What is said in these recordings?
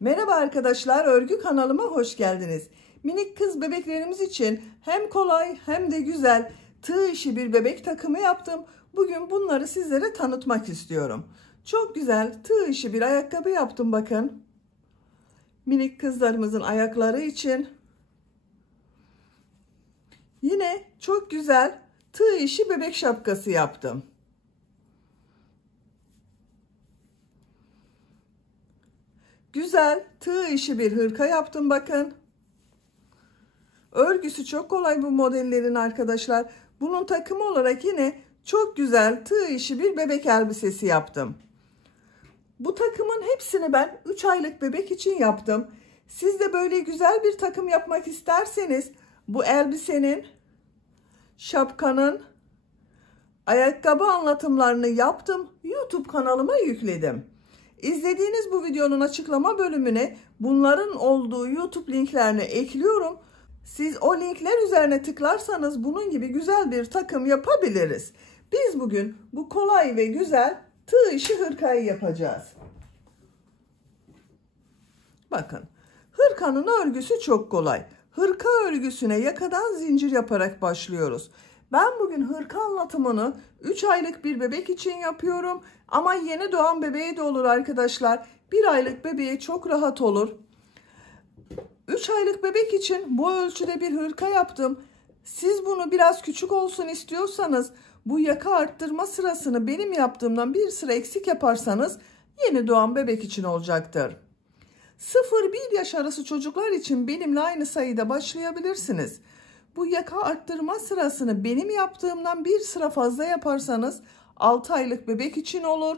Merhaba arkadaşlar, örgü kanalıma hoş geldiniz. Minik kız bebeklerimiz için hem kolay hem de güzel tığ işi bir bebek takımı yaptım. Bugün bunları sizlere tanıtmak istiyorum. Çok güzel tığ işi bir ayakkabı yaptım bakın. Minik kızlarımızın ayakları için. Yine çok güzel tığ işi bebek şapkası yaptım. Güzel tığ işi bir hırka yaptım bakın. Örgüsü çok kolay bu modellerin arkadaşlar. Bunun takımı olarak yine çok güzel tığ işi bir bebek elbisesi yaptım. Bu takımın hepsini ben 3 aylık bebek için yaptım. Siz de böyle güzel bir takım yapmak isterseniz bu elbisenin, şapkanın, ayakkabı anlatımlarını yaptım. YouTube kanalıma yükledim. İzlediğiniz bu videonun açıklama bölümüne bunların olduğu YouTube linklerini ekliyorum. Siz o linkler üzerine tıklarsanız bunun gibi güzel bir takım yapabiliriz. Biz bugün bu kolay ve güzel tığ işi hırkayı yapacağız. Bakın, hırkanın örgüsü çok kolay. Hırka örgüsüne yakadan zincir yaparak başlıyoruz. Ben bugün hırka anlatımını 3 aylık bir bebek için yapıyorum. Ama yeni doğan bebeğe de olur arkadaşlar. 1 aylık bebeğe çok rahat olur. 3 aylık bebek için bu ölçüde bir hırka yaptım. Siz bunu biraz küçük olsun istiyorsanız bu yaka arttırma sırasını benim yaptığımdan bir sıra eksik yaparsanız yeni doğan bebek için olacaktır. 0-1 yaş arası çocuklar için benimle aynı sayıda başlayabilirsiniz. Bu yaka arttırma sırasını benim yaptığımdan bir sıra fazla yaparsanız 6 aylık bebek için olur.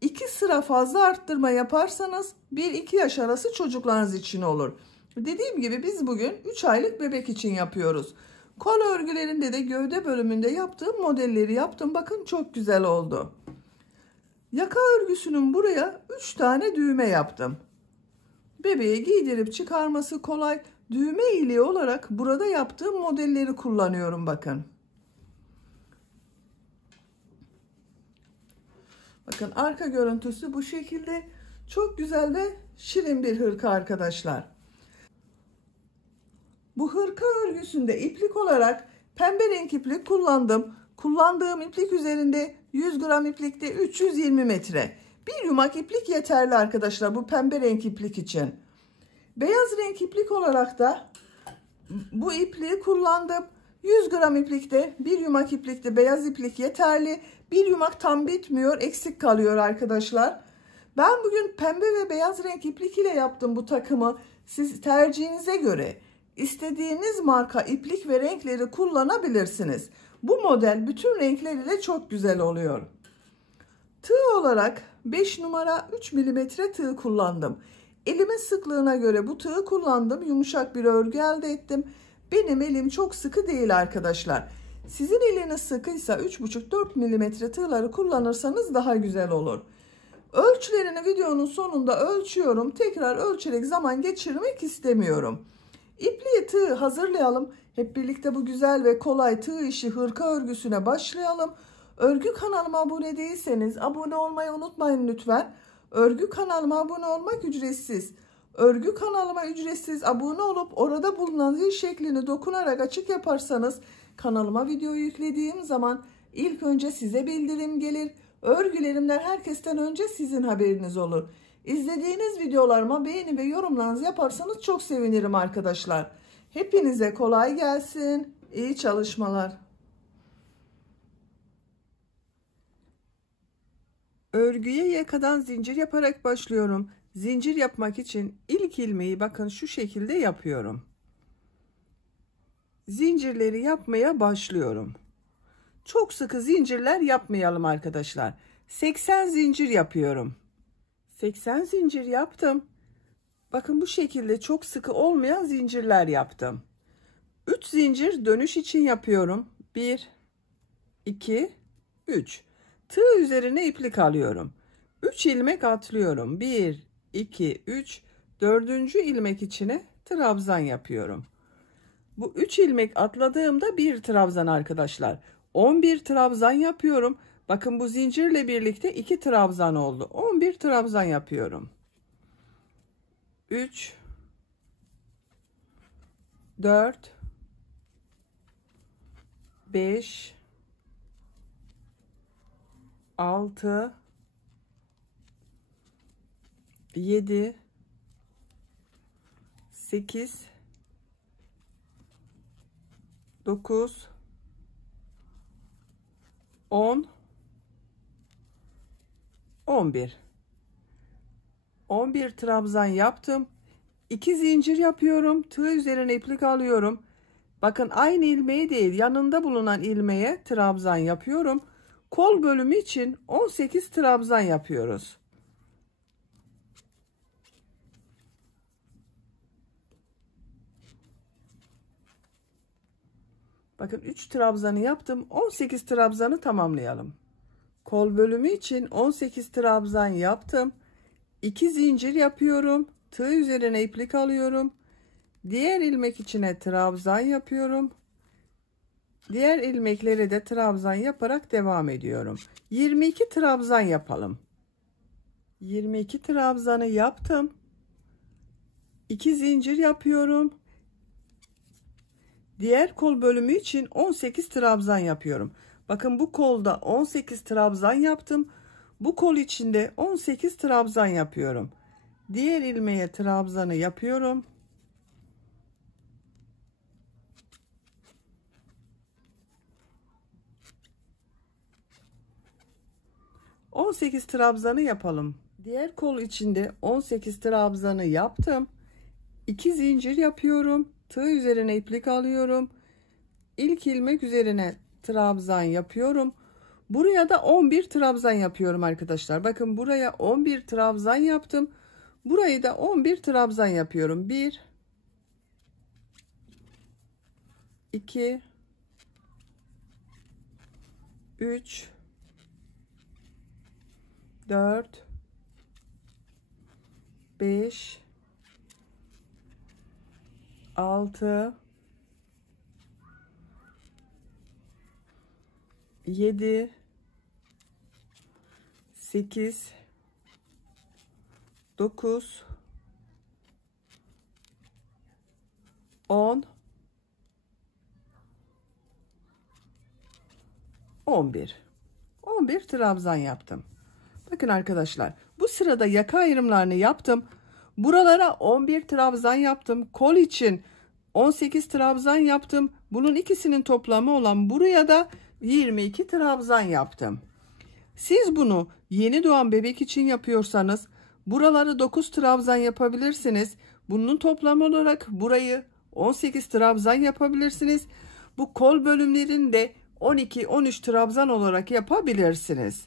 2 sıra fazla arttırma yaparsanız 1-2 yaş arası çocuklarınız için olur. Dediğim gibi biz bugün 3 aylık bebek için yapıyoruz. Kol örgülerinde de gövde bölümünde yaptığım modelleri yaptım. Bakın çok güzel oldu. Yaka örgüsünün buraya 3 tane düğme yaptım. Bebeğe giydirip çıkarması kolay. Düğme iliği olarak burada yaptığım modelleri kullanıyorum bakın. Bakın arka görüntüsü bu şekilde. Çok güzel ve şirin bir hırka arkadaşlar. Bu hırka örgüsünde iplik olarak pembe renk iplik kullandım. Kullandığım iplik üzerinde 100 gram iplikte 320 metre. Bir yumak iplik yeterli arkadaşlar bu pembe renk iplik için. Beyaz renk iplik olarak da bu ipliği kullandım. 100 gram iplikte bir yumak iplikte beyaz iplik yeterli. Bir yumak tam bitmiyor, eksik kalıyor arkadaşlar. Ben bugün pembe ve beyaz renk iplik ile yaptım bu takımı. Siz tercihinize göre istediğiniz marka iplik ve renkleri kullanabilirsiniz. Bu model bütün renkleriyle çok güzel oluyor. Tığ olarak 5 numara 3 milimetre tığ kullandım. Elimin sıklığına göre bu tığı kullandım. Yumuşak bir örgü elde ettim. Benim elim çok sıkı değil arkadaşlar. Sizin eliniz sıkıysa 3,5-4 milimetre tığları kullanırsanız daha güzel olur. Ölçülerini videonun sonunda ölçüyorum. Tekrar ölçerek zaman geçirmek istemiyorum. İpliği tığ hazırlayalım. Hep birlikte bu güzel ve kolay tığ işi hırka örgüsüne başlayalım. Örgü kanalıma abone değilseniz abone olmayı unutmayın lütfen. Örgü kanalıma abone olmak ücretsiz. Örgü kanalıma ücretsiz abone olup orada bulunan zil şeklini dokunarak açık yaparsanız kanalıma video yüklediğim zaman ilk önce size bildirim gelir. Örgülerimden herkesten önce sizin haberiniz olur. İzlediğiniz videolarıma beğeni ve yorumlarınızı yaparsanız çok sevinirim arkadaşlar. Hepinize kolay gelsin. İyi çalışmalar. Örgüye yakadan zincir yaparak başlıyorum. Zincir yapmak için ilk ilmeği bakın şu şekilde yapıyorum. Zincirleri yapmaya başlıyorum. Çok sıkı zincirler yapmayalım arkadaşlar. 80 zincir yapıyorum. 80 zincir yaptım. Bakın bu şekilde çok sıkı olmayan zincirler yaptım. 3 zincir dönüş için yapıyorum. 1 2 3. Tığ üzerine iplik alıyorum. 3 ilmek atlıyorum. 1 2 3 4. ilmek içine trabzan yapıyorum. Bu 3 ilmek atladığımda bir trabzan arkadaşlar. 11 trabzan yapıyorum. Bakın bu zincirle birlikte 2 trabzan oldu. 11 trabzan yapıyorum. 3 4 5 6 7 8 9 10 11 11 trabzan yaptım. 2 zincir yapıyorum. Tığ üzerine iplik alıyorum. Bakın aynı ilmeği değil, yanında bulunan ilmeğe trabzan yapıyorum. Kol bölümü için 18 trabzan yapıyoruz. Bakın 3 trabzanı yaptım. 18 trabzanı tamamlayalım. Kol bölümü için 18 trabzan yaptım. 2 zincir yapıyorum. Tığ üzerine iplik alıyorum. Diğer ilmek içine trabzan yapıyorum. Diğer ilmekleri de trabzan yaparak devam ediyorum. 22 trabzan yapalım. 22 trabzanı yaptım. 2 zincir yapıyorum. Diğer kol bölümü için 18 trabzan yapıyorum. Bakın bu kolda 18 trabzan yaptım. Bu kol içinde 18 trabzan yapıyorum. Diğer ilmeğe trabzanı yapıyorum. ...18 trabzanı yapalım. Diğer kol içinde 18 trabzanı yaptım. 2 zincir yapıyorum. Tığ üzerine iplik alıyorum. İlk ilmek üzerine trabzan yapıyorum. Buraya da 11 trabzan yapıyorum arkadaşlar. Bakın buraya 11 trabzan yaptım. Burayı da 11 trabzan yapıyorum. 1 2 3 4 5 6 7 8 9 10 11 trabzan yaptım. Bakın arkadaşlar, bu sırada yaka ayrımlarını yaptım. Buralara 11 trabzan yaptım. Kol için 18 trabzan yaptım. Bunun ikisinin toplamı olan buraya da 22 trabzan yaptım. Siz bunu yeni doğan bebek için yapıyorsanız buraları 9 trabzan yapabilirsiniz. Bunun toplamı olarak burayı 18 trabzan yapabilirsiniz. Bu kol bölümlerini de 12-13 trabzan olarak yapabilirsiniz.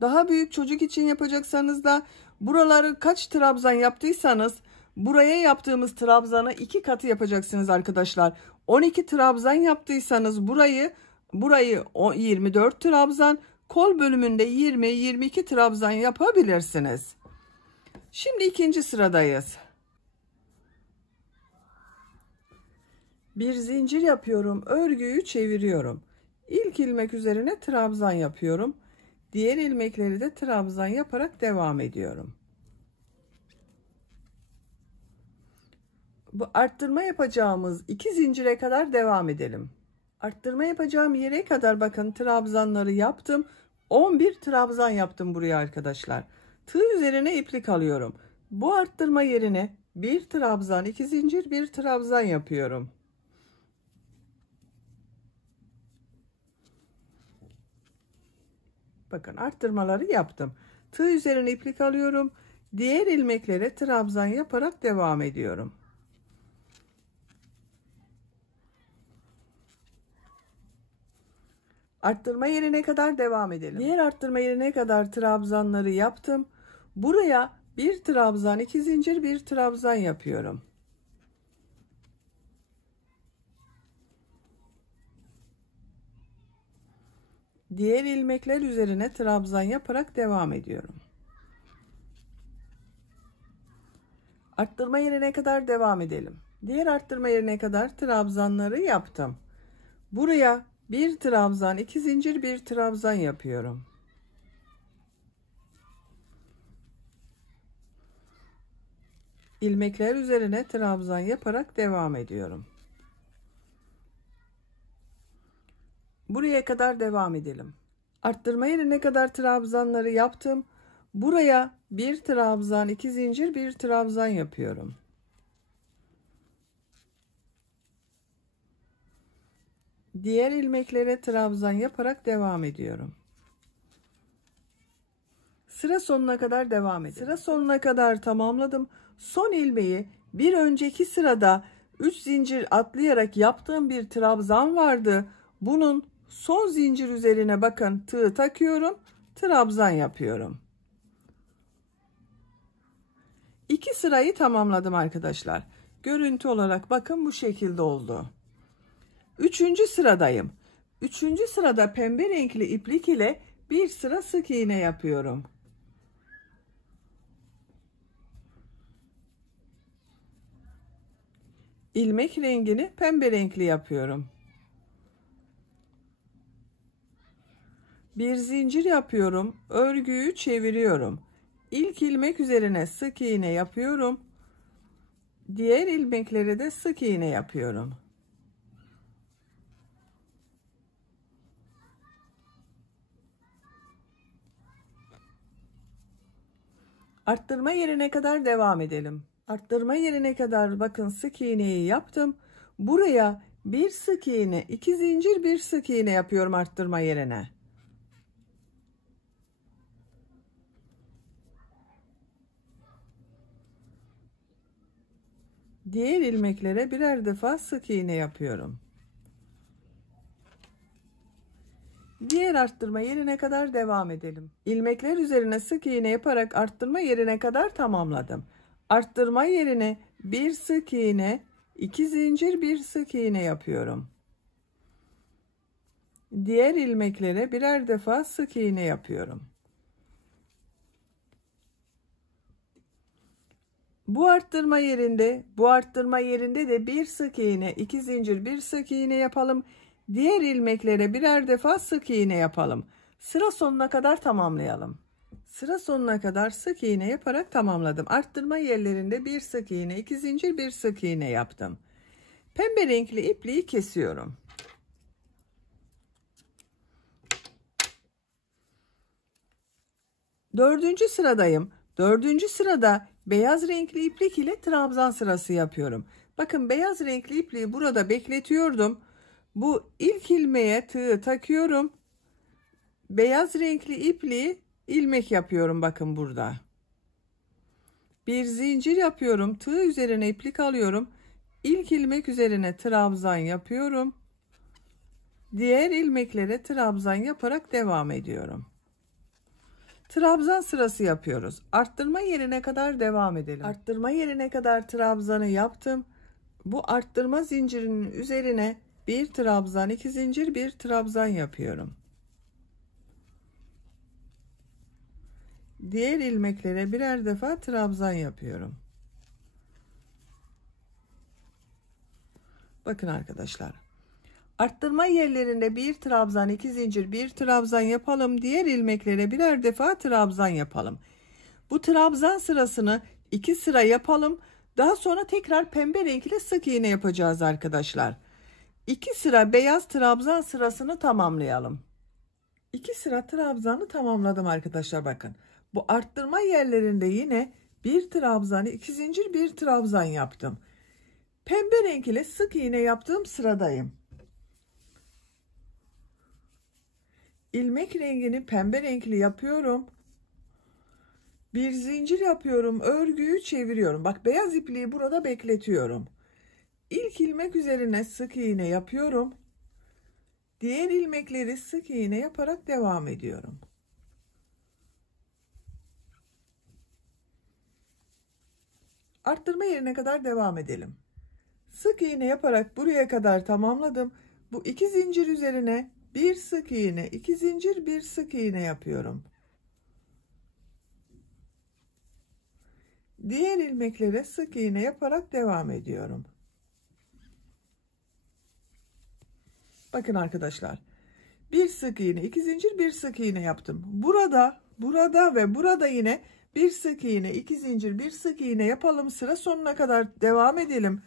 Daha büyük çocuk için yapacaksanız da buraları kaç trabzan yaptıysanız buraya yaptığımız trabzanı 2 katı yapacaksınız arkadaşlar. 12 trabzan yaptıysanız burayı 24 trabzan, kol bölümünde 20-22 trabzan yapabilirsiniz. Şimdi ikinci sıradayız. Bir zincir yapıyorum, örgüyü çeviriyorum. İlk ilmek üzerine trabzan yapıyorum. Diğer ilmekleri de trabzan yaparak devam ediyorum. Bu arttırma yapacağımız 2 zincire kadar devam edelim. Arttırma yapacağım yere kadar bakın trabzanları yaptım. 11 trabzan yaptım buraya arkadaşlar. Tığ üzerine iplik alıyorum. Bu arttırma yerine bir trabzan, 2 zincir, bir trabzan yapıyorum. Bakın arttırmaları yaptım. Tığ üzerine iplik alıyorum. Diğer ilmeklere trabzan yaparak devam ediyorum. Arttırma yerine kadar devam edelim. Diğer arttırma yerine kadar trabzanları yaptım. Buraya bir trabzan, 2 zincir, bir trabzan yapıyorum. Diğer ilmekler üzerine trabzan yaparak devam ediyorum. Arttırma yerine kadar devam edelim. Diğer arttırma yerine kadar trabzanları yaptım. Buraya bir trabzan, 2 zincir, bir trabzan yapıyorum. İlmekler üzerine trabzan yaparak devam ediyorum. Buraya kadar devam edelim. Arttırma yerine kadar trabzanları yaptım. Buraya bir trabzan, 2 zincir, bir trabzan yapıyorum. Diğer ilmeklere trabzan yaparak devam ediyorum. Sıra sonuna kadar devam edelim. Sıra sonuna kadar tamamladım. Son ilmeği bir önceki sırada 3 zincir atlayarak yaptığım bir trabzan vardı. Bunun son zincir üzerine bakın tığ takıyorum, trabzan yapıyorum. 2 sırayı tamamladım arkadaşlar. Görüntü olarak bakın bu şekilde oldu. 3. sıradayım. 3. sırada pembe renkli iplik ile bir sıra sık iğne yapıyorum. İlmek rengini pembe renkli yapıyorum. Bir zincir yapıyorum. Örgüyü çeviriyorum. İlk ilmek üzerine sık iğne yapıyorum. Diğer ilmeklere de sık iğne yapıyorum. Arttırma yerine kadar devam edelim. Arttırma yerine kadar bakın sık iğneyi yaptım. Buraya bir sık iğne, 2 zincir, bir sık iğne yapıyorum arttırma yerine. Diğer ilmeklere birer defa sık iğne yapıyorum. Diğer arttırma yerine kadar devam edelim. İlmekler üzerine sık iğne yaparak arttırma yerine kadar tamamladım. Arttırma yerine bir sık iğne, 2 zincir, bir sık iğne yapıyorum. Diğer ilmeklere birer defa sık iğne yapıyorum. Bu arttırma yerinde de bir sık iğne, 2 zincir, bir sık iğne yapalım. Diğer ilmeklere birer defa sık iğne yapalım. Sıra sonuna kadar tamamlayalım. Sıra sonuna kadar sık iğne yaparak tamamladım. Arttırma yerlerinde bir sık iğne, 2 zincir, bir sık iğne yaptım. Pembe renkli ipliği kesiyorum. Dördüncü sıradayım. 4. sırada beyaz renkli iplik ile trabzan sırası yapıyorum. Bakın beyaz renkli ipliği burada bekletiyordum. Bu ilk ilmeğe tığı takıyorum. Beyaz renkli ipliği ilmek yapıyorum bakın burada. Bir zincir yapıyorum. Tığ üzerine iplik alıyorum. İlk ilmek üzerine trabzan yapıyorum. Diğer ilmeklere trabzan yaparak devam ediyorum. Trabzan sırası yapıyoruz. Arttırma yerine kadar devam edelim. Arttırma yerine kadar trabzanı yaptım. Bu arttırma zincirinin üzerine bir trabzan, 2 zincir, bir trabzan yapıyorum. Diğer ilmeklere birer defa trabzan yapıyorum. Bakın arkadaşlar. Arttırma yerlerinde bir trabzan, 2 zincir, bir trabzan yapalım. Diğer ilmeklere birer defa trabzan yapalım. Bu trabzan sırasını 2 sıra yapalım. Daha sonra tekrar pembe renkli sık iğne yapacağız arkadaşlar. 2 sıra beyaz trabzan sırasını tamamlayalım. 2 sıra trabzanı tamamladım arkadaşlar bakın. Bu arttırma yerlerinde yine bir trabzan, 2 zincir, bir trabzan yaptım. Pembe renk ile sık iğne yaptığım sıradayım. İlmek rengini pembe renkli yapıyorum. Bir zincir yapıyorum. Örgüyü çeviriyorum. Bak beyaz ipliği burada bekletiyorum. İlk ilmek üzerine sık iğne yapıyorum. Diğer ilmekleri sık iğne yaparak devam ediyorum. Arttırma yerine kadar devam edelim. Sık iğne yaparak buraya kadar tamamladım. Bu 2 zincir üzerine bir sık iğne, 2 zincir, bir sık iğne yapıyorum. Diğer ilmeklere sık iğne yaparak devam ediyorum. Bakın arkadaşlar. Bir sık iğne, 2 zincir, bir sık iğne yaptım. Burada ve burada yine bir sık iğne, 2 zincir, bir sık iğne yapalım. Sıra sonuna kadar devam edelim.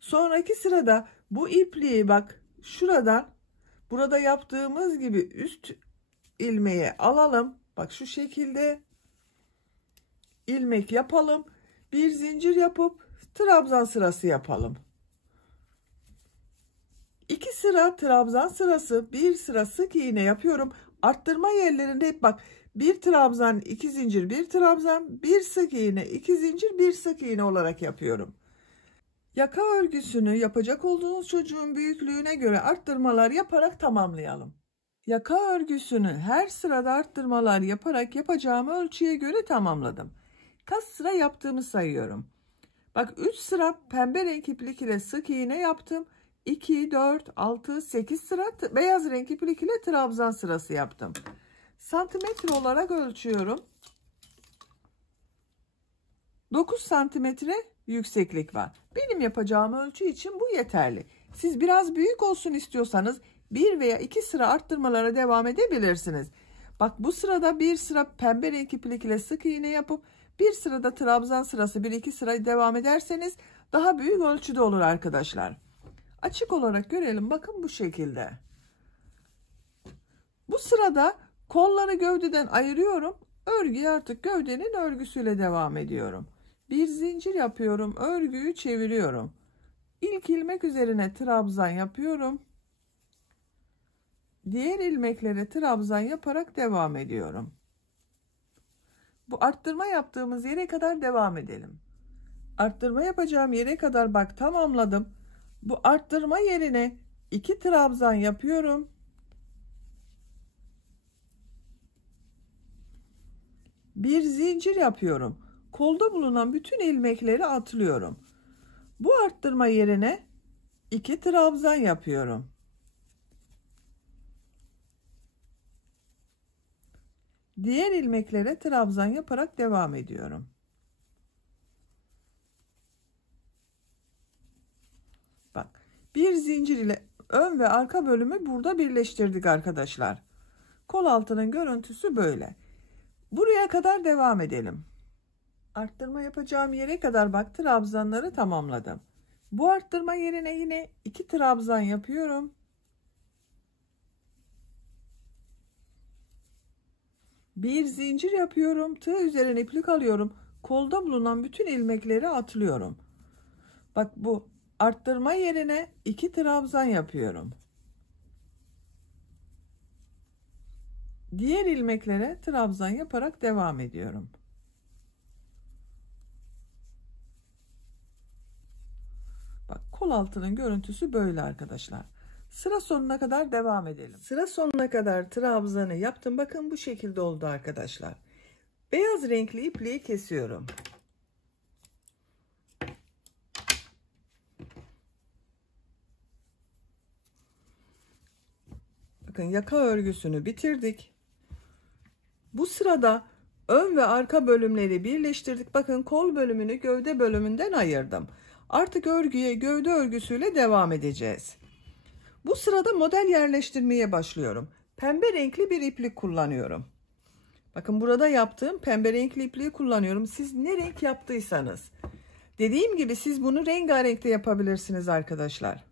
Sonraki sırada bu ipliği bak şuradan, burada yaptığımız gibi üst ilmeğe alalım. Bak şu şekilde ilmek yapalım. Bir zincir yapıp trabzan sırası yapalım. 2 sıra trabzan sırası, bir sıra sık iğne yapıyorum. Arttırma yerlerinde hep bak, bir trabzan, 2 zincir, bir trabzan, bir sık iğne, 2 zincir, bir sık iğne olarak yapıyorum. Yaka örgüsünü yapacak olduğunuz çocuğun büyüklüğüne göre arttırmalar yaparak tamamlayalım. Yaka örgüsünü her sırada arttırmalar yaparak yapacağım ölçüye göre tamamladım. Kaç sıra yaptığımı sayıyorum. Bak 3 sıra pembe renk iplik ile sık iğne yaptım. 2, 4, 6, 8 sıra beyaz renk iplik ile trabzan sırası yaptım. Santimetre olarak ölçüyorum. 9 santimetre yükseklik var. Benim yapacağım ölçü için bu yeterli. Siz biraz büyük olsun istiyorsanız 1 veya 2 sıra arttırmalara devam edebilirsiniz. Bak bu sırada bir sıra pembe renk iplik ile sık iğne yapıp bir sırada trabzan sırası 1-2 sıra devam ederseniz daha büyük ölçüde olur arkadaşlar. Açık olarak görelim. Bakın bu şekilde. Bu sırada kolları gövdeden ayırıyorum. Örgüye artık gövdenin örgüsüyle devam ediyorum. Bir zincir yapıyorum. Örgüyü çeviriyorum. İlk ilmek üzerine trabzan yapıyorum. Diğer ilmeklere trabzan yaparak devam ediyorum. Bu arttırma yaptığımız yere kadar devam edelim. Arttırma yapacağım yere kadar bak tamamladım. Bu arttırma yerine 2 trabzan yapıyorum. Bir zincir yapıyorum. Kolda bulunan bütün ilmekleri atlıyorum. Bu arttırma yerine 2 trabzan yapıyorum. Diğer ilmeklere trabzan yaparak devam ediyorum. Bak, bir zincir ile ön ve arka bölümü burada birleştirdik arkadaşlar. Kol altının görüntüsü böyle. Buraya kadar devam edelim. Arttırma yapacağım yere kadar bak trabzanları tamamladım. Bu arttırma yerine yine 2 trabzan yapıyorum. Bir zincir yapıyorum. Tığ üzerine iplik alıyorum. Kolda bulunan bütün ilmekleri atlıyorum. Bak bu arttırma yerine 2 trabzan yapıyorum. Diğer ilmeklere trabzan yaparak devam ediyorum. Bak kol altının görüntüsü böyle arkadaşlar. Sıra sonuna kadar devam edelim. Sıra sonuna kadar trabzanı yaptım. Bakın bu şekilde oldu arkadaşlar. Beyaz renkli ipliği kesiyorum. Bakın yaka örgüsünü bitirdik. Bu sırada ön ve arka bölümleri birleştirdik. Bakın kol bölümünü gövde bölümünden ayırdım. Artık örgüye gövde örgüsüyle devam edeceğiz. Bu sırada model yerleştirmeye başlıyorum. Pembe renkli bir iplik kullanıyorum. Bakın burada yaptığım pembe renkli ipliği kullanıyorum. Siz ne renk yaptıysanız. Dediğim gibi siz bunu rengarenkte yapabilirsiniz arkadaşlar.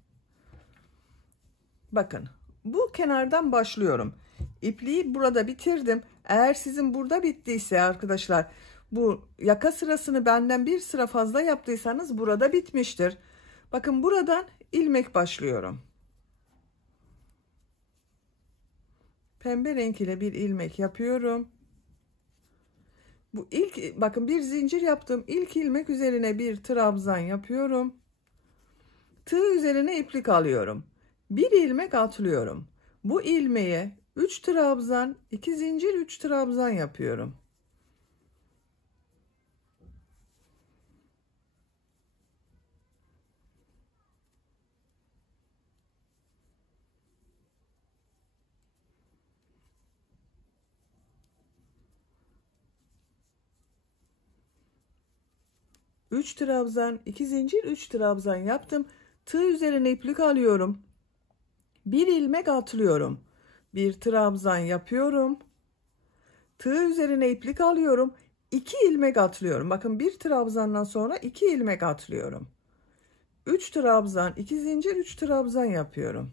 Bakın bu kenardan başlıyorum. İpliği burada bitirdim. Eğer sizin burada bittiyse arkadaşlar, bu yaka sırasını benden bir sıra fazla yaptıysanız burada bitmiştir. Bakın buradan ilmek başlıyorum. Pembe renk ile bir ilmek yapıyorum. Bu ilk bakın bir zincir yaptım. İlk ilmek üzerine bir trabzan yapıyorum. Tığ üzerine iplik alıyorum. Bir ilmek atlıyorum. Bu ilmeğe 3 trabzan, 2 zincir, 3 trabzan yapıyorum. Üç trabzan, 2 zincir, 3 trabzan yaptım. Tığ üzerine iplik alıyorum. Bir ilmek atlıyorum. Bir trabzan yapıyorum. Tığ üzerine iplik alıyorum. 2 ilmek atlıyorum. Bakın bir trabzandan sonra 2 ilmek atlıyorum. 3 trabzan, 2 zincir, 3 trabzan yapıyorum.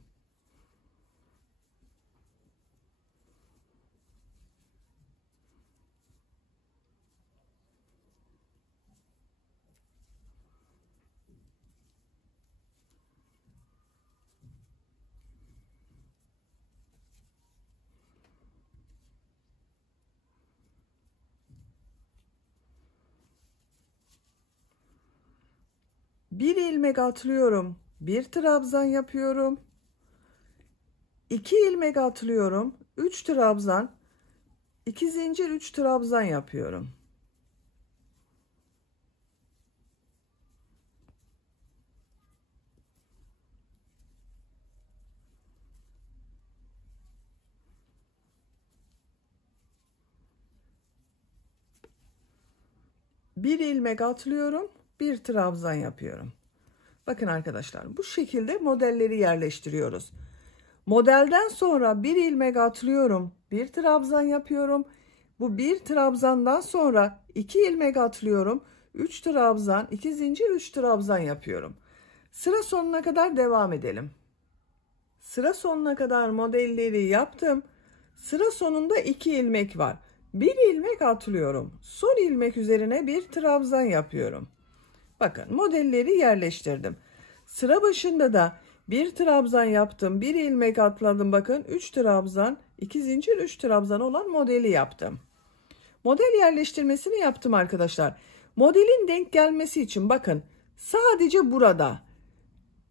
Bir ilmek atlıyorum. Bir trabzan yapıyorum. 2 ilmek atlıyorum. 3 trabzan, 2 zincir, 3 trabzan yapıyorum. Bir ilmek atlıyorum. Bir trabzan yapıyorum. Bakın arkadaşlar, bu şekilde modelleri yerleştiriyoruz. Modelden sonra bir ilmek atlıyorum. Bir trabzan yapıyorum. Bu bir trabzandan sonra 2 ilmek atlıyorum. 3 trabzan, 2 zincir, 3 trabzan yapıyorum. Sıra sonuna kadar devam edelim. Sıra sonuna kadar modelleri yaptım. Sıra sonunda 2 ilmek var. Bir ilmek atlıyorum. Son ilmek üzerine bir trabzan yapıyorum. Bakın modelleri yerleştirdim. Sıra başında da bir trabzan yaptım. Bir ilmek atladım. Bakın 3 trabzan, 2 zincir, 3 trabzan olan modeli yaptım. Model yerleştirmesini yaptım arkadaşlar. Modelin denk gelmesi için bakın sadece burada.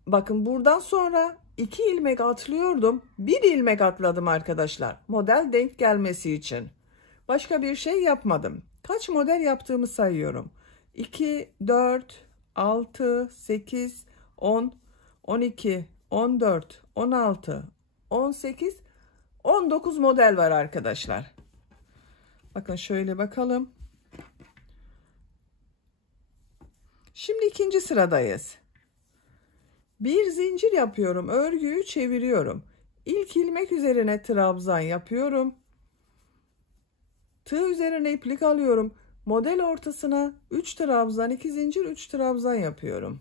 Bakın buradan sonra 2 ilmek atlıyordum. Bir ilmek atladım arkadaşlar. Model denk gelmesi için. Başka bir şey yapmadım. Kaç model yaptığımı sayıyorum. 2, 4, 6, 8, 10, 12, 14, 16, 18, 19 model var arkadaşlar. Bakın şöyle bakalım. Şimdi ikinci sıradayız. Bir zincir yapıyorum. Örgüyü çeviriyorum. İlk ilmek üzerine trabzan yapıyorum. Tığ üzerine iplik alıyorum. Model ortasına 3 trabzan, 2 zincir, 3 trabzan yapıyorum.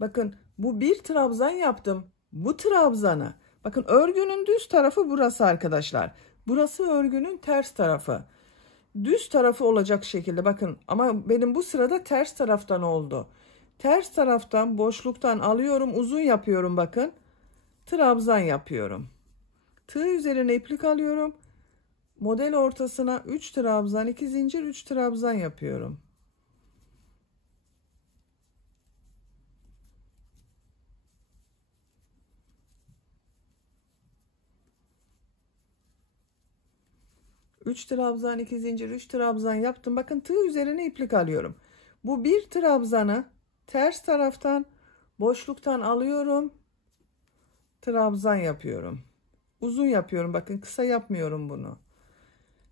Bakın bu bir trabzan yaptım. Bu trabzanı. Bakın örgünün düz tarafı burası arkadaşlar. Burası örgünün ters tarafı. Düz tarafı olacak şekilde bakın ama benim bu sırada ters taraftan oldu. Ters taraftan boşluktan alıyorum, uzun yapıyorum bakın. Trabzan yapıyorum. Tığ üzerine iplik alıyorum. Model ortasına 3 trabzan, 2 zincir, 3 trabzan yapıyorum. Üç trabzan, 2 zincir, 3 trabzan yaptım. Bakın tığ üzerine iplik alıyorum. Bu bir trabzanı ters taraftan boşluktan alıyorum. Trabzan yapıyorum. Uzun yapıyorum. Bakın kısa yapmıyorum bunu.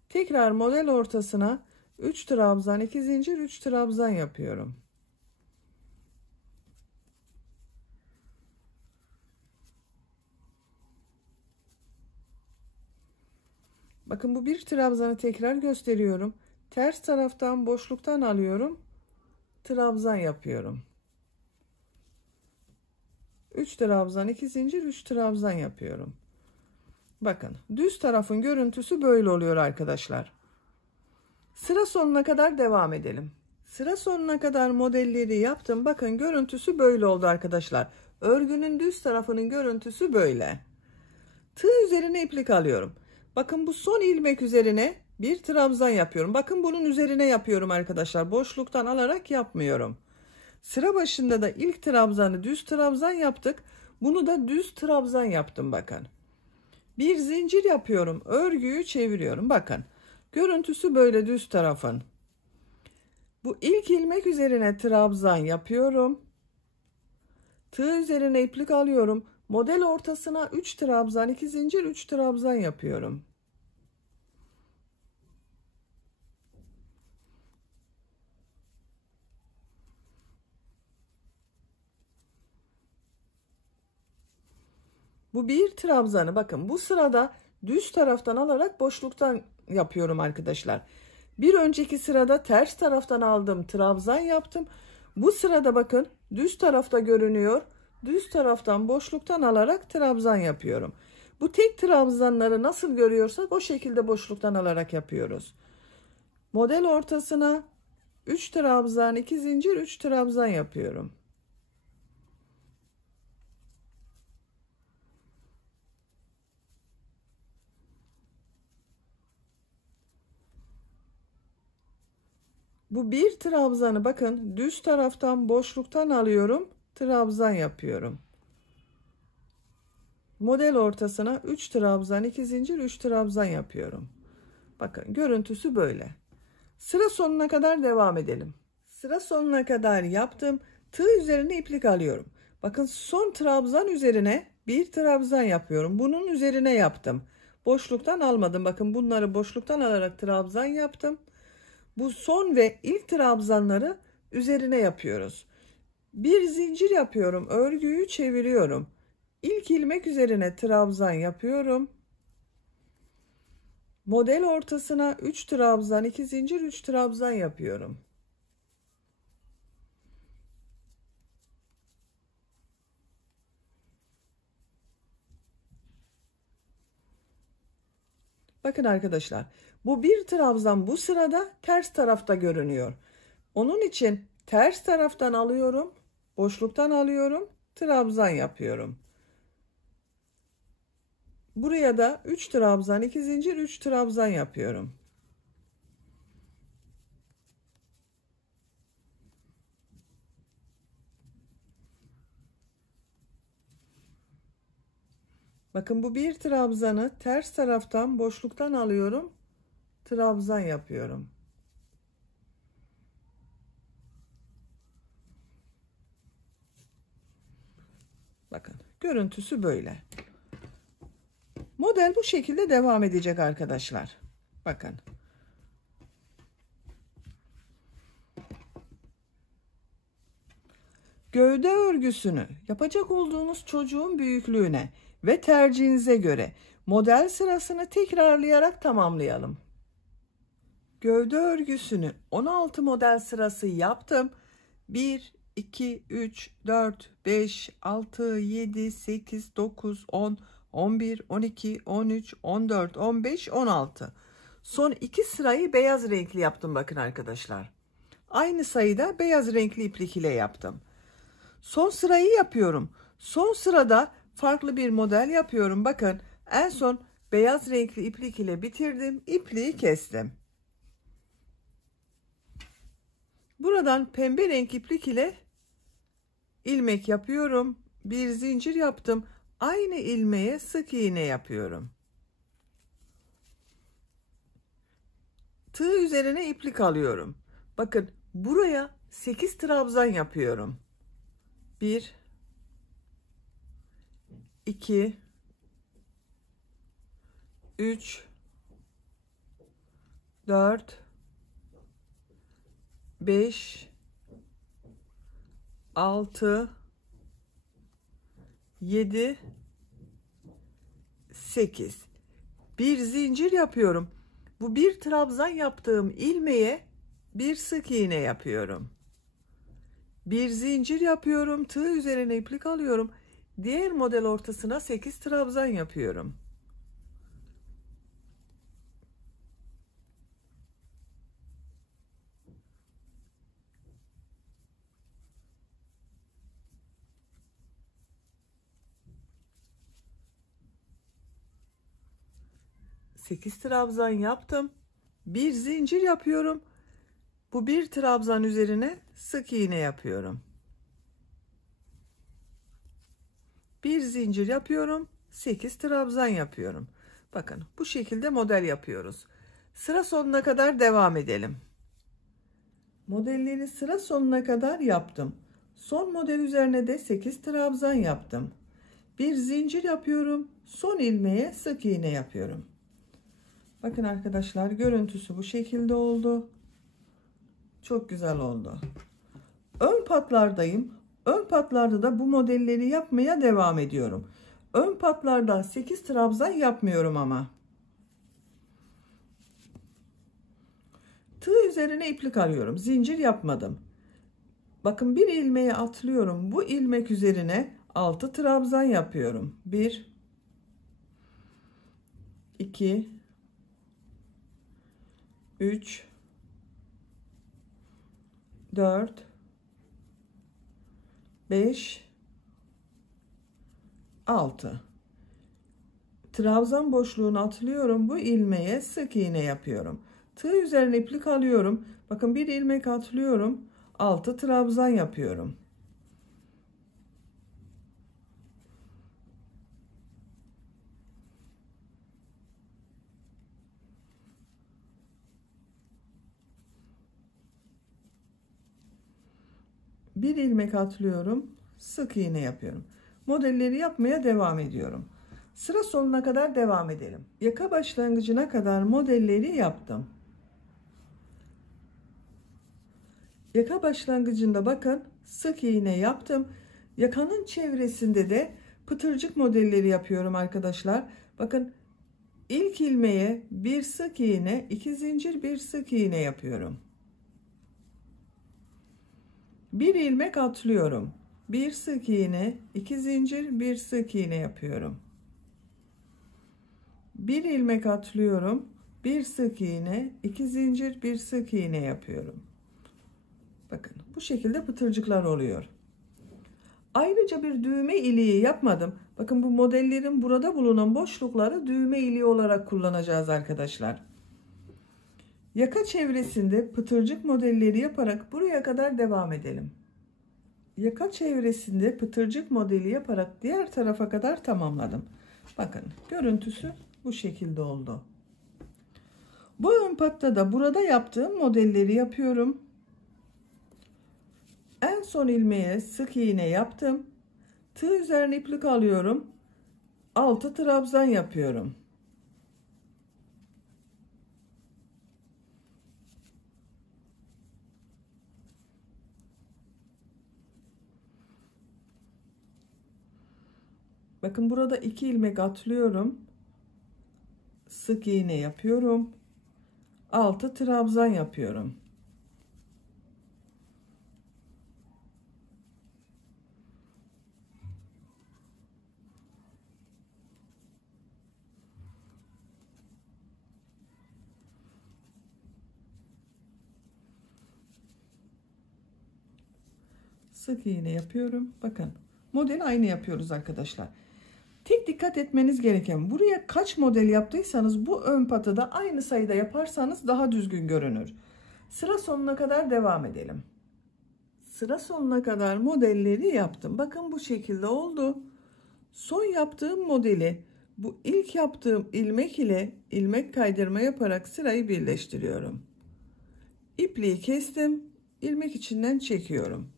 Tekrar model ortasına 3 trabzan, 2 zincir, 3 trabzan yapıyorum. Bakın bu bir trabzanı tekrar gösteriyorum. Ters taraftan boşluktan alıyorum. Trabzan yapıyorum. 3 trabzan, 2 zincir, 3 trabzan yapıyorum. Bakın düz tarafın görüntüsü böyle oluyor arkadaşlar. Sıra sonuna kadar devam edelim. Sıra sonuna kadar modelleri yaptım. Bakın görüntüsü böyle oldu arkadaşlar. Örgünün düz tarafının görüntüsü böyle. Tığ üzerine iplik alıyorum. Bakın bu son ilmek üzerine bir trabzan yapıyorum. Bakın bunun üzerine yapıyorum arkadaşlar. Boşluktan alarak yapmıyorum. Sıra başında da ilk trabzanı düz trabzan yaptık. Bunu da düz trabzan yaptım bakın. Bir zincir yapıyorum. Örgüyü çeviriyorum. Bakın. Görüntüsü böyle düz tarafın. Bu ilk ilmek üzerine trabzan yapıyorum. Tığ üzerine iplik alıyorum. Model ortasına 3 trabzan, 2 zincir, 3 trabzan yapıyorum. Bu bir trabzanı bakın bu sırada düz taraftan alarak boşluktan yapıyorum arkadaşlar. Bir önceki sırada ters taraftan aldım, trabzan yaptım. Bu sırada bakın düz tarafta görünüyor. Düz taraftan boşluktan alarak trabzan yapıyorum. Bu tek trabzanları nasıl görüyorsak o şekilde boşluktan alarak yapıyoruz. Model ortasına 3 trabzan, 2 zincir, 3 trabzan yapıyorum. Bu bir trabzanı bakın düz taraftan boşluktan alıyorum, trabzan yapıyorum. Model ortasına 3 trabzan, 2 zincir, 3 trabzan yapıyorum. Bakın görüntüsü böyle. Sıra sonuna kadar devam edelim. Sıra sonuna kadar yaptım. Tığ üzerine iplik alıyorum. Bakın son trabzan üzerine bir trabzan yapıyorum. Bunun üzerine yaptım. Boşluktan almadım. Bakın bunları boşluktan alarak trabzan yaptım. Bu son ve ilk trabzanları üzerine yapıyoruz. Bir zincir yapıyorum. Örgüyü çeviriyorum. İlk ilmek üzerine trabzan yapıyorum. Model ortasına 3 trabzan, 2 zincir, 3 trabzan yapıyorum. Bakın arkadaşlar, bu bir trabzan bu sırada ters tarafta görünüyor. Onun için ters taraftan alıyorum, boşluktan alıyorum, trabzan yapıyorum. Buraya da 3 trabzan, 2 zincir, 3 trabzan yapıyorum. Bakın bu bir trabzanı ters taraftan boşluktan alıyorum, trabzan yapıyorum. Bakın görüntüsü böyle. Model bu şekilde devam edecek arkadaşlar. Bakın. Gövde örgüsünü yapacak olduğunuz çocuğun büyüklüğüne ve tercihinize göre model sırasını tekrarlayarak tamamlayalım. Gövde örgüsünü 16 model sırası yaptım. 1, 2, 3, 4, 5, 6, 7, 8, 9, 10, 11, 12, 13, 14, 15, 16. Son 2 sırayı beyaz renkli yaptım bakın arkadaşlar. Aynı sayıda beyaz renkli iplik ile yaptım. Son sırayı yapıyorum. Son sırada farklı bir model yapıyorum. Bakın en son beyaz renkli iplik ile bitirdim. İpliği kestim. Buradan pembe renk iplik ile ilmek yapıyorum. Bir zincir yaptım. Aynı ilmeğe sık iğne yapıyorum. Tığ üzerine iplik alıyorum. Bakın buraya 8 trabzan yapıyorum. 1 2 3 4 5 6 7 8 bir zincir yapıyorum. Bu bir trabzan yaptığım ilmeğe bir sık iğne yapıyorum. Bir zincir yapıyorum. Tığ üzerine iplik alıyorum. Diğer model ortasına 8 trabzan yapıyorum. Sekiz trabzan yaptım. Bir zincir yapıyorum. Bu bir trabzan üzerine sık iğne yapıyorum. Bir zincir yapıyorum. 8 trabzan yapıyorum. Bakın bu şekilde model yapıyoruz. Sıra sonuna kadar devam edelim. Modelleri sıra sonuna kadar yaptım. Son model üzerine de 8 trabzan yaptım. Bir zincir yapıyorum. Son ilmeğe sık iğne yapıyorum. Bakın arkadaşlar görüntüsü bu şekilde oldu. Çok güzel oldu. Ön patlardayım. Ön patlarda da bu modelleri yapmaya devam ediyorum. Ön patlarda 8 trabzan yapmıyorum ama. Tığ üzerine iplik alıyorum. Zincir yapmadım. Bakın bir ilmeği atlıyorum. Bu ilmek üzerine 6 trabzan yapıyorum. 1 2 3 4 5 6 trabzan boşluğunu atlıyorum. Bu ilmeğe sık iğne yapıyorum. Tığ üzerine iplik alıyorum. Bakın bir ilmek atlıyorum. 6 trabzan yapıyorum. Bir ilmek atlıyorum. Sık iğne yapıyorum. Modelleri yapmaya devam ediyorum. Sıra sonuna kadar devam edelim. Yaka başlangıcına kadar modelleri yaptım. Yaka başlangıcında bakın sık iğne yaptım. Yakanın çevresinde de pıtırcık modelleri yapıyorum arkadaşlar. Bakın ilk ilmeğe bir sık iğne, 2 zincir, bir sık iğne yapıyorum. Bir ilmek atlıyorum. Bir sık iğne, 2 zincir, bir sık iğne yapıyorum. Bir ilmek atlıyorum. Bir sık iğne, 2 zincir, bir sık iğne yapıyorum. Bakın bu şekilde pıtırcıklar oluyor. Ayrıca bir düğme iliği yapmadım. Bakın bu modellerin burada bulunan boşlukları düğme iliği olarak kullanacağız arkadaşlar. Yaka çevresinde pıtırcık modelleri yaparak buraya kadar devam edelim. Yaka çevresinde pıtırcık modeli yaparak diğer tarafa kadar tamamladım. Bakın görüntüsü bu şekilde oldu. Bu ön patta da burada yaptığım modelleri yapıyorum. En son ilmeğe sık iğne yaptım. Tığ üzerine iplik alıyorum. 6 trabzan yapıyorum. Bakın burada 2 ilmek atlıyorum. Sık iğne yapıyorum. 6 trabzan yapıyorum. Sık iğne yapıyorum. Bakın model aynı yapıyoruz arkadaşlar. Tek dikkat etmeniz gereken buraya kaç model yaptıysanız bu ön patı da aynı sayıda yaparsanız daha düzgün görünür. Sıra sonuna kadar devam edelim. Sıra sonuna kadar modelleri yaptım. Bakın bu şekilde oldu. Son yaptığım modeli bu ilk yaptığım ilmek ile ilmek kaydırma yaparak sırayı birleştiriyorum. İpliği kestim. İlmek içinden çekiyorum.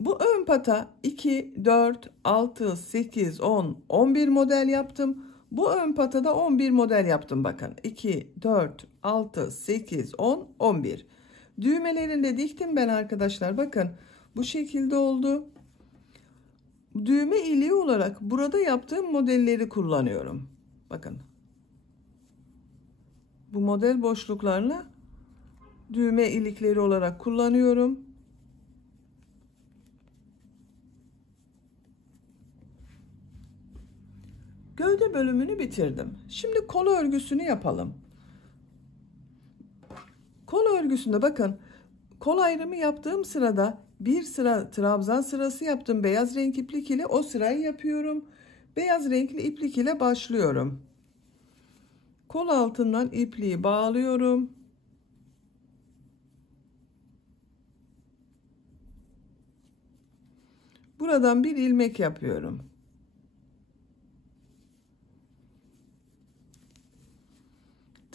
Bu ön pata 2, 4, 6, 8, 10, 11 model yaptım. Bu ön patada 11 model yaptım. Bakın 2, 4, 6, 8, 10, 11. Düğmelerini de diktim ben arkadaşlar. Bakın bu şekilde oldu. Düğme iliği olarak burada yaptığım modelleri kullanıyorum. Bakın. Bu model boşluklarını düğme ilikleri olarak kullanıyorum. Gövde bölümünü bitirdim. Şimdi kol örgüsünü yapalım. Kol örgüsünde bakın kol ayrımı yaptığım sırada bir sıra trabzan sırası yaptım. Beyaz renk iplik ile o sırayı yapıyorum. Beyaz renkli iplik ile başlıyorum. Kol altından ipliği bağlıyorum. Buradan bir ilmek yapıyorum.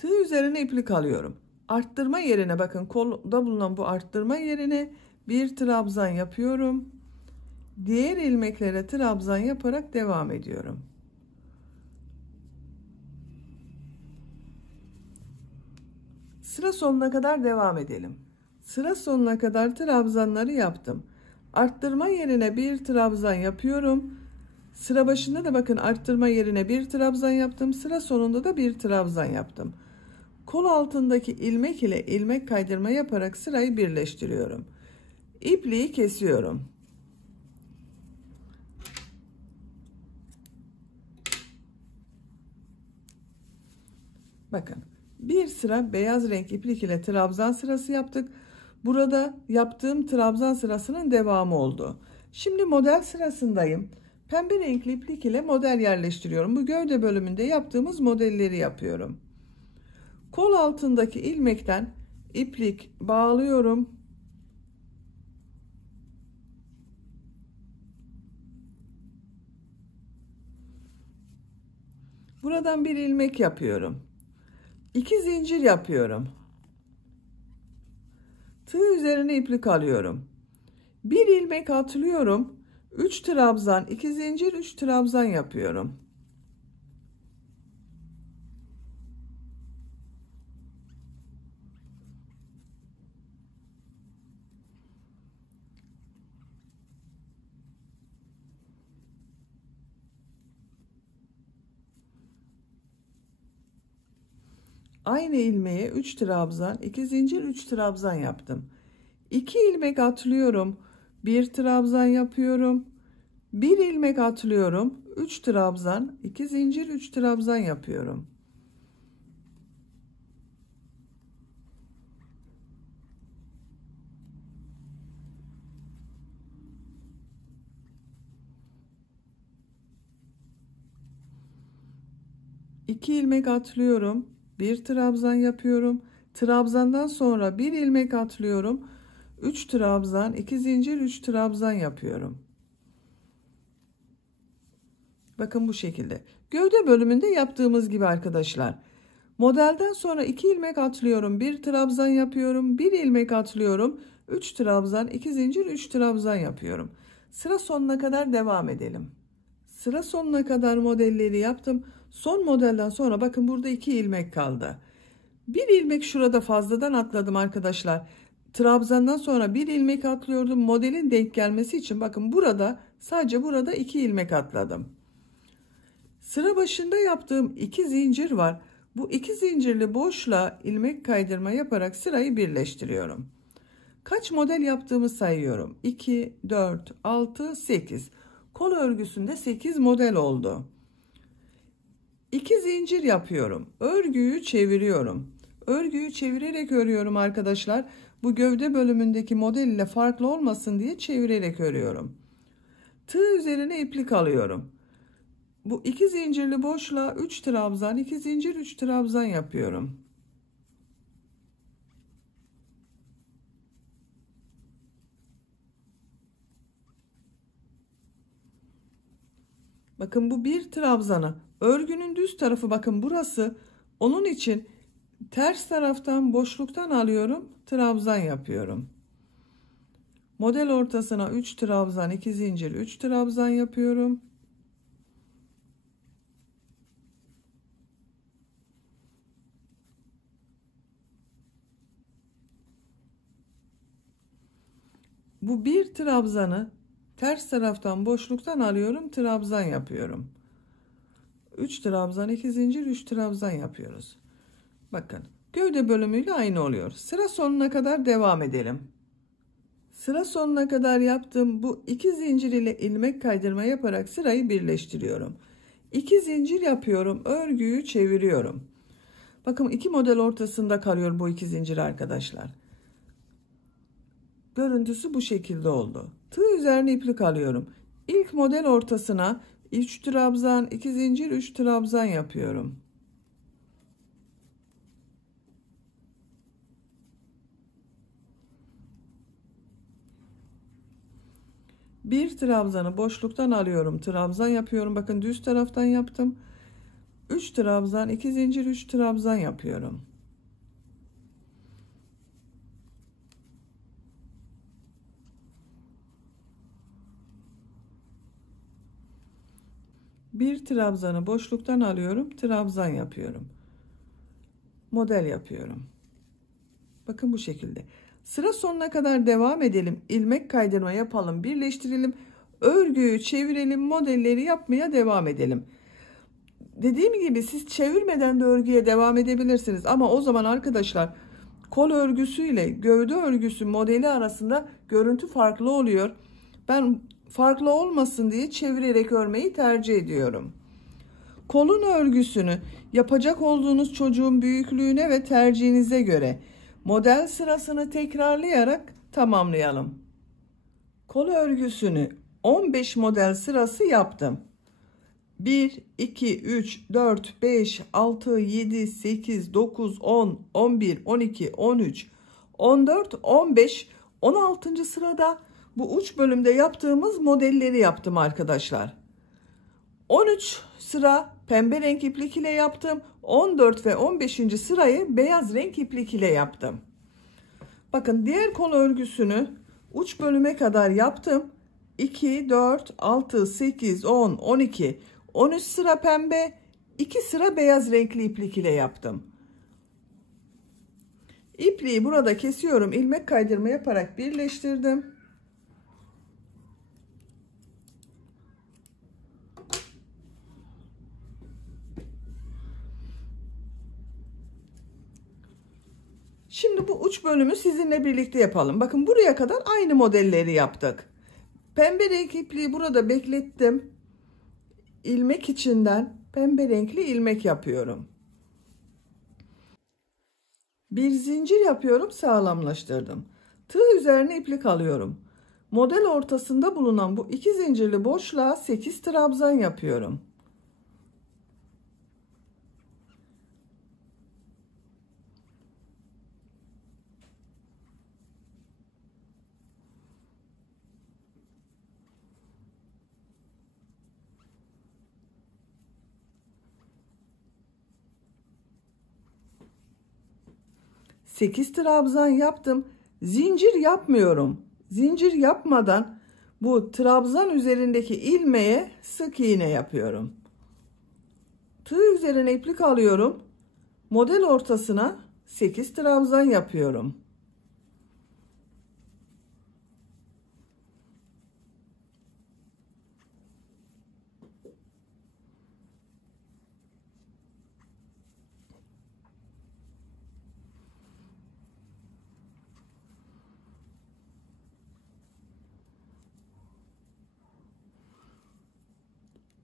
Tığ üzerine iplik alıyorum. Arttırma yerine bakın kolda bulunan bu arttırma yerine bir trabzan yapıyorum. Diğer ilmeklere trabzan yaparak devam ediyorum. Sıra sonuna kadar devam edelim. Sıra sonuna kadar trabzanları yaptım. Arttırma yerine bir trabzan yapıyorum. Sıra başında da bakın arttırma yerine bir trabzan yaptım. Sıra sonunda da bir trabzan yaptım. Kol altındaki ilmek ile ilmek kaydırma yaparak sırayı birleştiriyorum. İpliği kesiyorum. Bakın bir sıra beyaz renk iplik ile trabzan sırası yaptık. Burada yaptığım trabzan sırasının devamı oldu. Şimdi model sırasındayım. Pembe renkli iplik ile model yerleştiriyorum. Bu gövde bölümünde yaptığımız modelleri yapıyorum. Kol altındaki ilmekten iplik bağlıyorum. Buradan bir ilmek yapıyorum. 2 zincir yapıyorum. Tığ üzerine iplik alıyorum. Bir ilmek atlıyorum. 3 trabzan, 2 zincir, 3 trabzan yapıyorum. Aynı ilmeğe 3 trabzan, 2 zincir, 3 trabzan yaptım. 2 ilmek atlıyorum. 1 trabzan yapıyorum. 1 ilmek atlıyorum. 3 trabzan, 2 zincir, 3 trabzan yapıyorum. İki ilmek atlıyorum. Bir trabzan yapıyorum. Trabzandan sonra bir ilmek atlıyorum. 3 trabzan, 2 zincir, 3 trabzan yapıyorum. Bakın bu şekilde. Gövde bölümünde yaptığımız gibi arkadaşlar. Modelden sonra 2 ilmek atlıyorum. 1 trabzan yapıyorum. 1 ilmek atlıyorum. 3 trabzan, 2 zincir, 3 trabzan yapıyorum. Sıra sonuna kadar devam edelim. Sıra sonuna kadar modelleri yaptım. Son modelden sonra bakın burada 2 ilmek kaldı. Bir ilmek şurada fazladan atladım arkadaşlar. Trabzandan sonra bir ilmek atlıyordum. Modelin denk gelmesi için bakın burada sadece burada 2 ilmek atladım. Sıra başında yaptığım 2 zincir var. Bu 2 zincirli boşluğa ilmek kaydırma yaparak sırayı birleştiriyorum. Kaç model yaptığımı sayıyorum. 2, 4, 6, 8. Kol örgüsünde 8 model oldu. 2 zincir yapıyorum. Örgüyü çeviriyorum. Örgüyü çevirerek örüyorum arkadaşlar. Bu gövde bölümündeki model ile farklı olmasın diye çevirerek örüyorum. Tığ üzerine iplik alıyorum. Bu 2 zincirli boşluğa 3 trabzan, 2 zincir, 3 trabzan yapıyorum. Bakın bu bir trabzanı. Örgünün düz tarafı bakın burası. Onun için ters taraftan boşluktan alıyorum. Trabzan yapıyorum. Model ortasına 3 trabzan, 2 zincir, 3 trabzan yapıyorum. Bu bir trabzanı ters taraftan boşluktan alıyorum. Trabzan yapıyorum. 3 trabzan, 2 zincir, 3 trabzan yapıyoruz. Bakın gövde bölümüyle aynı oluyor. Sıra sonuna kadar devam edelim. Sıra sonuna kadar yaptığım bu 2 zincir ile ilmek kaydırma yaparak sırayı birleştiriyorum. 2 zincir yapıyorum. Örgüyü çeviriyorum. Bakın 2 model ortasında kalıyor bu 2 zincir arkadaşlar. Görüntüsü bu şekilde oldu. Tığ üzerine iplik alıyorum. İlk model ortasına 3 trabzan, 2 zincir, 3 trabzan yapıyorum. Bir trabzanı boşluktan alıyorum. Trabzan yapıyorum. Bakın düz taraftan yaptım. 3 trabzan, 2 zincir, 3 trabzan yapıyorum. Bir trabzanı boşluktan alıyorum. Trabzan yapıyorum. Model yapıyorum. Bakın bu şekilde. Sıra sonuna kadar devam edelim. İlmek kaydırma yapalım. Birleştirelim. Örgüyü çevirelim, modelleri yapmaya devam edelim. Dediğim gibi siz çevirmeden de örgüye devam edebilirsiniz. Ama o zaman arkadaşlar kol örgüsü ile gövde örgüsü modeli arasında görüntü farklı oluyor. Ben farklı olmasın diye çevirerek örmeyi tercih ediyorum. Kolun örgüsünü yapacak olduğunuz çocuğun büyüklüğüne ve tercihinize göre model sırasını tekrarlayarak tamamlayalım. Kol örgüsünü 15 model sırası yaptım. 1, 2, 3, 4, 5, 6, 7, 8, 9, 10, 11, 12, 13, 14, 15, 16. sırada bu uç bölümde yaptığımız modelleri yaptım arkadaşlar. 13 sıra pembe renk iplik ile yaptım. 14 ve 15. sırayı beyaz renk iplik ile yaptım. Bakın diğer kol örgüsünü uç bölüme kadar yaptım. 2, 4, 6, 8, 10, 12, 13 sıra pembe, 2 sıra beyaz renkli iplik ile yaptım. İpliği burada kesiyorum. İlmek kaydırma yaparak birleştirdim. Şimdi bu uç bölümü sizinle birlikte yapalım. Bakın buraya kadar aynı modelleri yaptık. Pembe renk ipliği burada beklettim. İlmek içinden pembe renkli ilmek yapıyorum. Bir zincir yapıyorum, sağlamlaştırdım. Tığ üzerine iplik alıyorum. Model ortasında bulunan bu iki zincirli boşluğa 8 trabzan yapıyorum. Sekiz trabzan yaptım. Zincir yapmıyorum. Zincir yapmadan bu trabzan üzerindeki ilmeğe sık iğne yapıyorum. Tığ üzerine iplik alıyorum. Model ortasına 8 trabzan yapıyorum.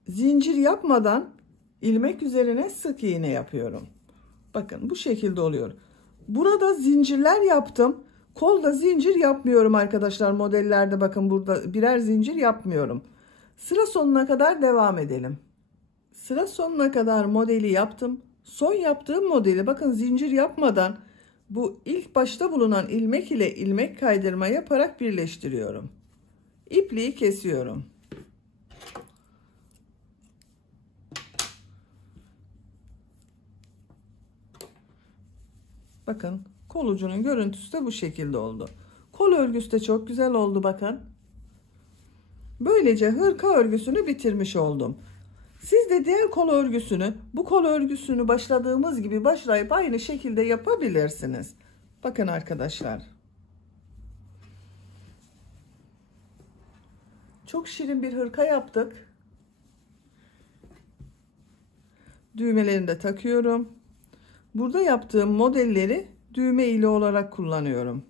Zincir yapmadan ilmek üzerine sık iğne yapıyorum. Bakın bu şekilde oluyor. Burada zincirler yaptım. Kolda zincir yapmıyorum arkadaşlar. Modellerde bakın burada birer zincir yapmıyorum. Sıra sonuna kadar devam edelim. Sıra sonuna kadar modeli yaptım. Son yaptığım modeli bakın zincir yapmadan bu ilk başta bulunan ilmek ile ilmek kaydırma yaparak birleştiriyorum. İpliği kesiyorum. Bakın kol ucunun görüntüsü de bu şekilde oldu. Kol örgüsü de çok güzel oldu bakın. Böylece hırka örgüsünü bitirmiş oldum. Siz de diğer kol örgüsünü, bu kol örgüsünü başladığımız gibi başlayıp aynı şekilde yapabilirsiniz. Bakın arkadaşlar. Çok şirin bir hırka yaptık. Düğmelerini de takıyorum. Burada yaptığım modelleri düğme ile olarak kullanıyorum.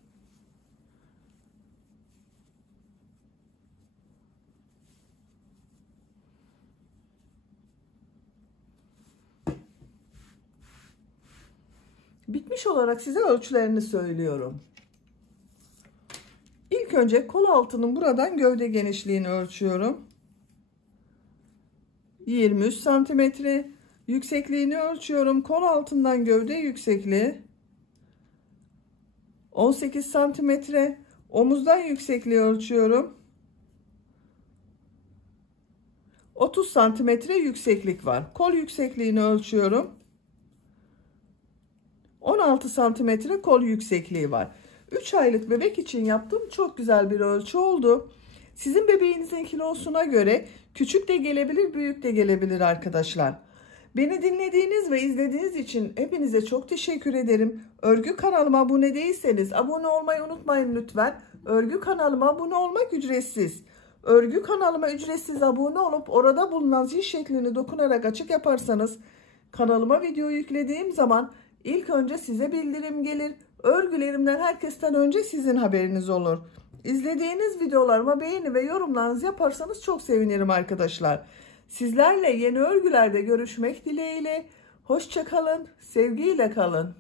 Bitmiş olarak size ölçülerini söylüyorum. İlk önce kol altının buradan gövde genişliğini ölçüyorum. 23 santimetre. Yüksekliğini ölçüyorum. Kol altından gövde yüksekliği 18 santimetre. Omuzdan yüksekliği ölçüyorum. 30 santimetre yükseklik var. Kol yüksekliğini ölçüyorum. 16 santimetre kol yüksekliği var. 3 aylık bebek için yaptığım çok güzel bir ölçü oldu. Sizin bebeğinizin kilosuna göre küçük de gelebilir, büyük de gelebilir arkadaşlar. Beni dinlediğiniz ve izlediğiniz için hepinize çok teşekkür ederim. Örgü kanalıma abone değilseniz abone olmayı unutmayın lütfen. Örgü kanalıma abone olmak ücretsiz. örgü kanalıma ücretsiz abone olup orada bulunan zil şeklini dokunarak açık yaparsanız kanalıma video yüklediğim zaman ilk önce size bildirim gelir. Örgülerimden herkesten önce sizin haberiniz olur. İzlediğiniz videolarıma beğeni ve yorumlarınızı yaparsanız çok sevinirim arkadaşlar. Sizlerle yeni örgülerde görüşmek dileğiyle. Hoşça kalın, sevgiyle kalın.